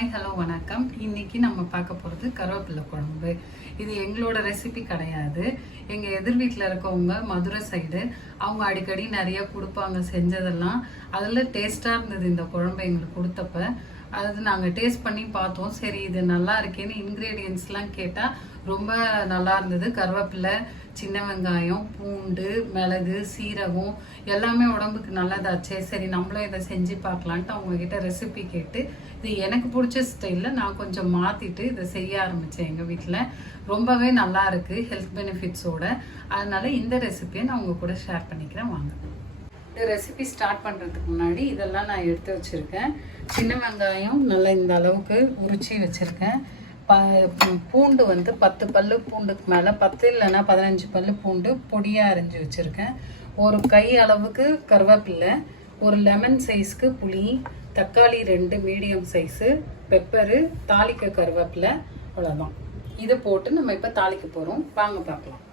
Hi hello வணக்கம். இன்றைக்கி நம்ம பார்க்க போகிறது கருவேப்பிலை குழம்பு. இது எங்களோட ரெசிபி கிடையாது. எங்கள் எதிர் வீட்டில் இருக்கவங்க மதுரை சைடு, அவங்க அடிக்கடி நிறையா கொடுப்பாங்க செஞ்சதெல்லாம். அதில் டேஸ்ட்டாக இருந்தது இந்த குழம்பு எங்களுக்கு கொடுத்தப்ப. அது நாங்கள் டேஸ்ட் பண்ணி பார்த்தோம். சரி இது நல்லா இருக்கேன்னு இன்க்ரீடியன்ஸ்லாம் கேட்டால் ரொம்ப நல்லா இருந்தது. கருவேப்பிலை, சின்ன வெங்காயம், பூண்டு, மிளகு, சீரகம் எல்லாமே உடம்புக்கு நல்லதாச்சே. சரி நம்மளும் இதை செஞ்சு பார்க்கலான்ட்டு அவங்கக்கிட்ட ரெசிபி கேட்டு இது எனக்கு பிடிச்ச ஸ்டைலில் நான் கொஞ்சம் மாற்றிட்டு இதை செய்ய ஆரம்பித்தேன் எங்கள் வீட்டில். ரொம்பவே நல்லா இருக்குது ஹெல்த் பெனிஃபிட்ஸோட. அதனால் இந்த ரெசிபியை நான் உங்கள் கூட ஷேர் பண்ணிக்கிறேன். வாங்க. இந்த ரெசிபி ஸ்டார்ட் பண்ணுறதுக்கு முன்னாடி இதெல்லாம் நான் எடுத்து வச்சுருக்கேன். சின்ன வெங்காயம் நல்லா இந்த அளவுக்கு உரிச்சி வச்சுருக்கேன். பூண்டு 10 பல்லு பூண்டுக்கு மேலே, 10 இல்லைன்னா 15 பல்லு பூண்டு பொடியாக அரைஞ்சி வச்சுருக்கேன். ஒரு கை அளவுக்கு கருவேப்பிலை, ஒரு லெமன் சைஸ்க்கு புளி, தக்காளி 2 மீடியம் சைஸு, பெப்பரு, தாளிக்க கருவேப்பிலை, அவ்வளோதான். இதை போட்டு நம்ம இப்போ தாளிக்க போகிறோம். வாங்க பார்க்கலாம்.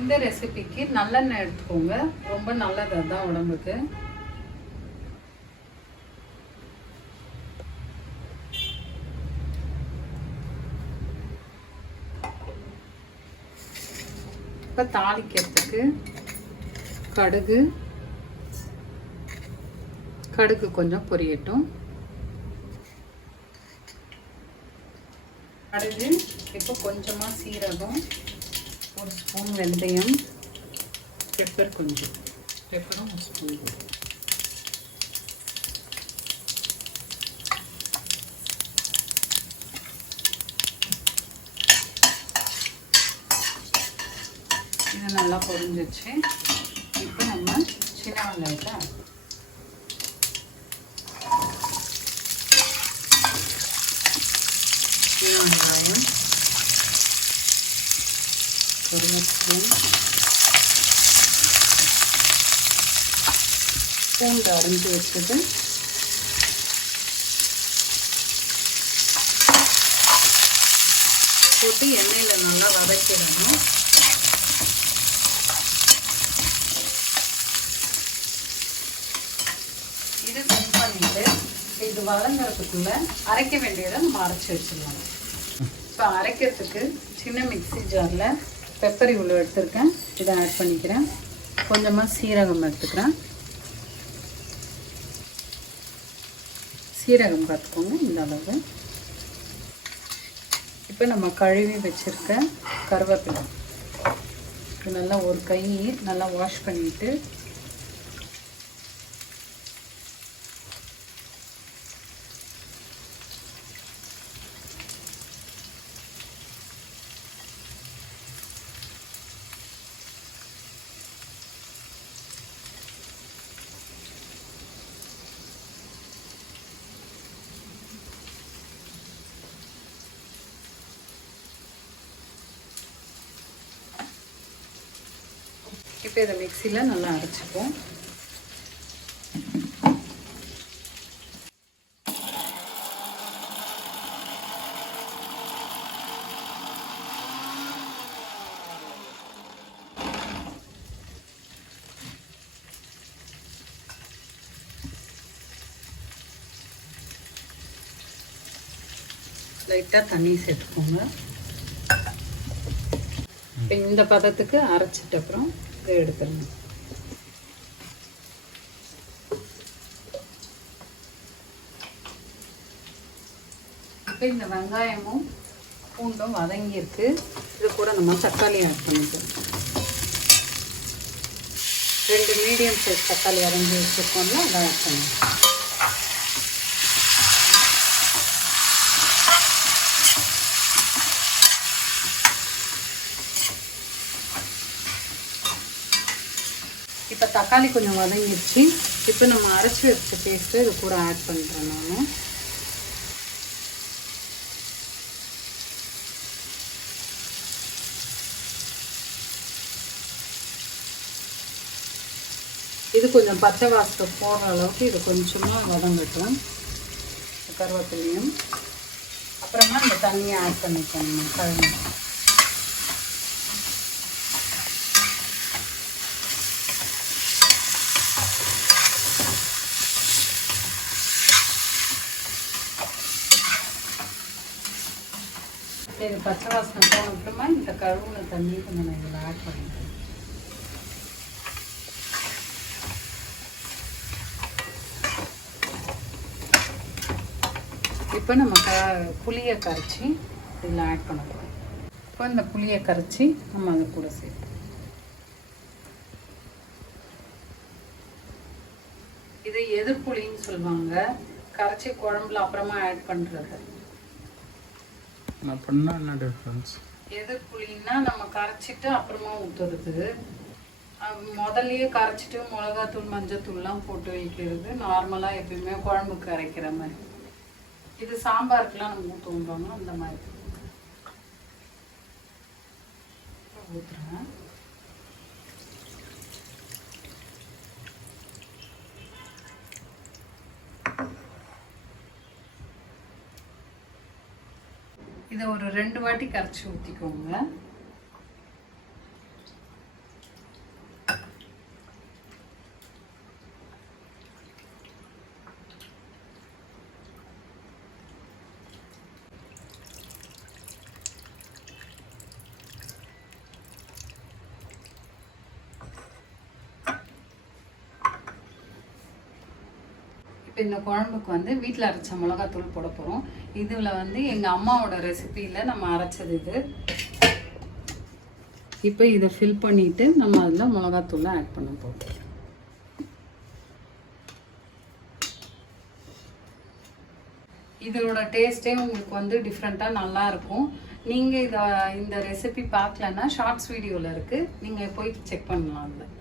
இந்த ரெசிபிக்கு நல்லெண்ணெய் எடுத்துக்கோங்க, ரொம்ப நல்லது அதுதான் உடம்புக்கு. இப்போ தாளிக்கிறதுக்கு கடுகு கொஞ்சம் பொரியட்டும். கடுகு, இப்போ கொஞ்சமாக சீரகம், ஒரு ஸ்பூன் வெந்தயம், பெப்பர் கொஞ்சம், பெப்பரும் ஒரு ஸ்பூன். இது நல்லா பொரிஞ்சிச்சு. இப்போ நம்ம சின்ன வெங்காயத்தை வெங்காயம், ஒரு ஸ்பூன் பூண்டு அரைஞ்சி வச்சது, போட்டு எண்ணெயில் நல்லா வதக்கிடணும். இது மிக்ஸ் பண்ணிட்டு இது வதங்கிறதுக்குள்ள அரைக்க வேண்டியதை நம்ம அரைச்சி வச்சிடலாம். இப்போ அரைக்கிறதுக்கு சின்ன மிக்ஸி ஜாரில் பெப்பர் இவ்வளோ எடுத்துருக்கேன், இதை ஆட் பண்ணிக்கிறேன். கொஞ்சமாக சீரகம் எடுத்துக்கிறேன். சீரகம் பார்த்துக்கோங்க இந்த அளவு. இப்போ நம்ம கழுவி வச்சுருக்க கருவேப்பிலை இது நல்லா ஒரு கை நல்லா வாஷ் பண்ணிவிட்டு இப்போ இதை மிக்சியில் நல்லா அரைச்சிப்போம். லைட்டாக தண்ணி சேர்த்துக்கோங்க. இப்போ இந்த பதத்துக்கு அரைச்சிட்ட அப்புறம் இதை எடுத்துருங்க. இப்போ இந்த வெங்காயமும் பூண்டும் வதங்கியிருக்கு. இது கூட நம்ம தக்காளி ஆட் பண்ணிக்கலாம். 2 மீடியம் சைஸ் தக்காளி அரைஞ்சி வச்சுருக்கோம்ல, அதை ஆட் பண்ணிக்கலாம். இப்போ தக்காளி கொஞ்சம் வதங்கிடுச்சு. இப்போ நம்ம அரைச்சி வச்ச பேஸ்ட்டு இது கூட ஆட் பண்ணுறேன் நான். இது கொஞ்சம் பச்சை வாசத்தை போடுற அளவுக்கு இது கொஞ்சமாக வதங்கட்டும். கருவேப்பிலையும் அப்புறமா இந்த தண்ணியை ஆட் பண்ணிக்கணும். கழுவி இது பச்சை வாசனை போன அப்புறமா இந்த கழுவுன தண்ணி கொஞ்சம் நான் இதில் ஆட் பண்ணிக்கிறேன். இப்போ நம்ம புளியை கரைச்சி இதில் ஆட் பண்ண போகிறோம். இப்போ இந்த புளியை கரைச்சி நம்ம அதை கூட சேர்ப்போம். இது எதிர்ப்புளின்னு சொல்லுவாங்க, கரைச்சி குழம்புல அப்புறமா ஆட் பண்ணுறது. அப்படின்னா என்ன டிஃப்ரென்ஸ்? எதிர்ப்புளின்னா நம்ம கரைச்சிட்டு அப்புறமா ஊற்றுறது, முதல்லையே கரைச்சிட்டு மிளகாத்தூள் மஞ்சத்தூள்லாம் போட்டு வைக்கிறது நார்மலாக எப்பயுமே குழம்புக்கு அரைக்கிற மாதிரி. இது சாம்பாருக்குலாம் நம்ம ஊற்றுவோம் அந்த மாதிரி ஊற்றுறேன். இதை ஒரு 2 வாட்டி கரைச்சி ஊற்றிக்கோங்க. இப்போ இந்த குழம்புக்கு வந்து வீட்டில் அரைச்ச மிளகாத்தூள் போட போகிறோம். இதில் வந்து எங்கள் அம்மாவோட ரெசிபியில் நம்ம அரைச்சது இது. இப்போ இதை ஃபில் பண்ணிவிட்டு நம்ம அதில் மிளகாத்தூளை ஆட் பண்ண போகிறோம். இதோட டேஸ்ட்டே உங்களுக்கு வந்து டிஃப்ரெண்ட்டாக நல்லாயிருக்கும். நீங்கள் இந்த ரெசிபி பார்க்கலன்னா ஷார்ட்ஸ் வீடியோவில் இருக்குது, நீங்கள் போய் செக் பண்ணலாம். அதில்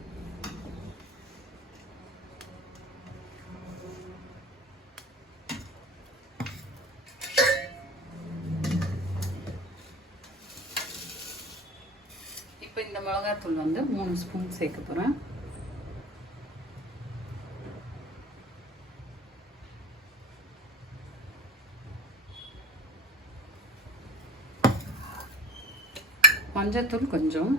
இப்போ இந்த மிளகாத்தூள் வந்து 3 ஸ்பூன் சேர்க்க போகிறேன். மஞ்சத்தூள் கொஞ்சம்,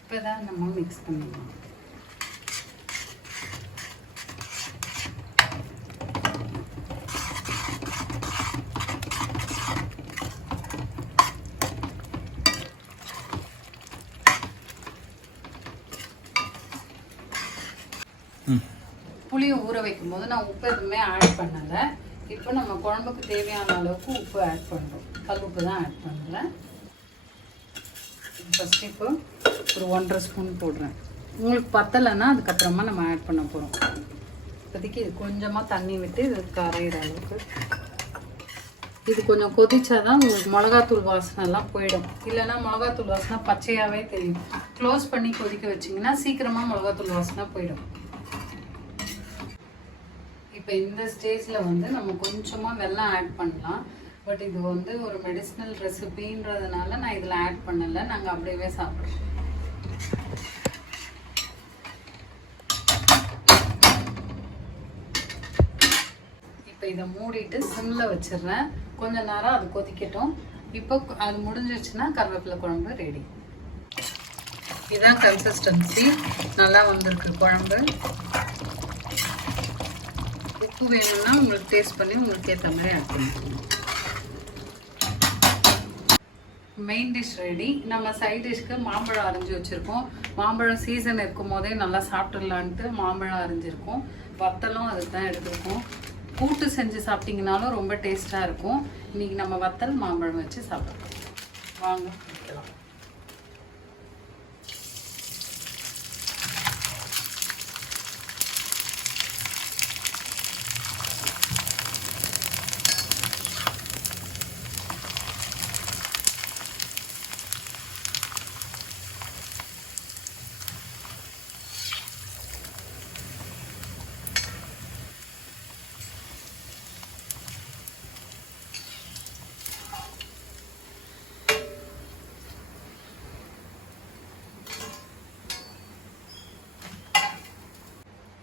இப்போதான் நம்ம மிக்ஸ் பண்ணிடலாம். புளியை ஊற வைக்கும் போது நான் உப்பு எதுவுமே ஆட் பண்ணலை. இப்போ நம்ம குழம்புக்கு தேவையான அளவுக்கு உப்பு ஆட் பண்ணுறோம், கல் உப்பு தான் ஆட் பண்ணலை. ஃபஸ்ட்டு இப்போ ஒரு 1.5 ஸ்பூன் போடுறேன். உங்களுக்கு பத்தலைன்னா அதுக்கப்புறமா நம்ம ஆட் பண்ண போகிறோம். இப்போதைக்கு இது கொஞ்சமாக தண்ணி விட்டு இது கரையிற அளவுக்கு. இது கொஞ்சம் கொதிச்சாதான் உங்களுக்கு மிளகாத்தூள் வாசனைலாம் போயிடும், இல்லைன்னா மிளகாத்தூள் வாசனை பச்சையாகவே தெரியும். க்ளோஸ் பண்ணி கொதிக்க வச்சிங்கன்னா சீக்கிரமாக மிளகாத்தூள் வாசனை போயிடும். இப்போ இந்த ஸ்டேஜில் வந்து நம்ம கொஞ்சமாக வெல்லம் ஆட் பண்ணலாம். பட் இது வந்து ஒரு மெடிசினல் ரெசிபின்றதுனால நான் இதில் ஆட் பண்ணலை, நாங்கள் அப்படியே சாப்பிட்றோம். இப்போ இதை மூடிட்டு சிம்மில் வச்சிடுறேன், கொஞ்ச நேரம் அது கொதிக்கட்டும். இப்போ அது முடிஞ்சிடுச்சுன்னா கருவேப்பிலை குழம்பு ரெடி. இதுதான் கன்சிஸ்டன்சி, நல்லா வந்திருக்கு குழம்பு. உப்பு வேணும்னா உங்களுக்கு டேஸ்ட் பண்ணி உங்களுக்கு ஏற்ற மாதிரி ஆட் பண்ணிக்கணும். Main dish ready. நம்ம சைட் டிஷ்க்கு மாம்பழம் அரைஞ்சி வச்சுருக்கோம். மாம்பழம் சீசன் இருக்கும் போதே நல்லா சாப்பிட்றலான்ட்டு மாம்பழம் அரைஞ்சிருக்கோம். வத்தலும் அதுக்கு தான் எடுத்துருக்கோம். கூட்டு செஞ்சு சாப்பிட்டிங்கனாலும் ரொம்ப டேஸ்ட்டாக இருக்கும். இன்றைக்கி நம்ம வத்தல் மாம்பழம் வச்சு சாப்பிட்றோம். வாங்க வைக்கலாம்.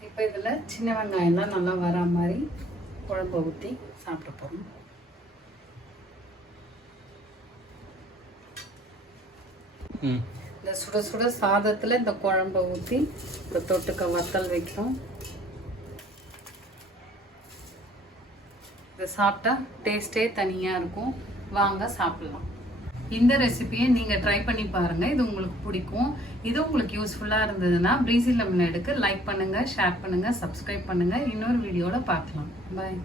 இப்போ இதில் சின்ன வெங்காயம்லாம் நல்லா வர மாதிரி குழம்பு ஊற்றி சாப்பிட போகிறோம். இந்த சுட சுட சாதத்தில் இந்த குழம்பை ஊற்றி இந்த தொட்டுக்க வத்தல் வைக்கிறோம். இதை சாப்பிட்டா டேஸ்ட்டே தனியாக இருக்கும். வாங்க சாப்பிடலாம். இந்த ரெசிபியை நீங்கள் ட்ரை பண்ணி பாருங்கள். இது உங்களுக்கு பிடிக்கும். இது உங்களுக்கு யூஸ்ஃபுல்லாக இருந்ததுன்னா பிரீசி லெமனேடுக்கு லைக் பண்ணுங்கள், ஷேர் பண்ணுங்கள், சப்ஸ்கிரைப் பண்ணுங்கள். இன்னொரு வீடியோவில் பார்க்கலாம். பாய்.